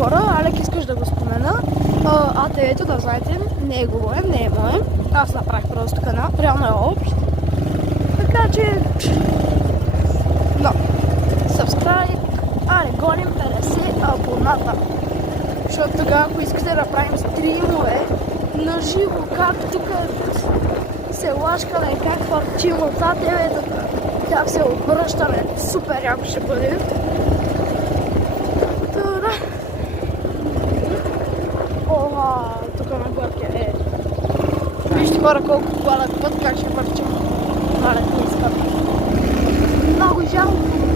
хора. Алек, искаш да го спомена. АТВ-то, да знаете, не е говорен, не е мое. Аз направих просто канал, реално е общ. Така че... Но, subscribe, аре, гоним 50 абоната. Защото тогава, ако искате да правим стримове на живо, как тук се лашкаме, как фърчим от АТВ-то, как се обръщаме, супер яко ще бъде. Това. Оха, тук на горки е. Вижте хора колко падат път, как ще върчим. Мале, не искам. Много жалко.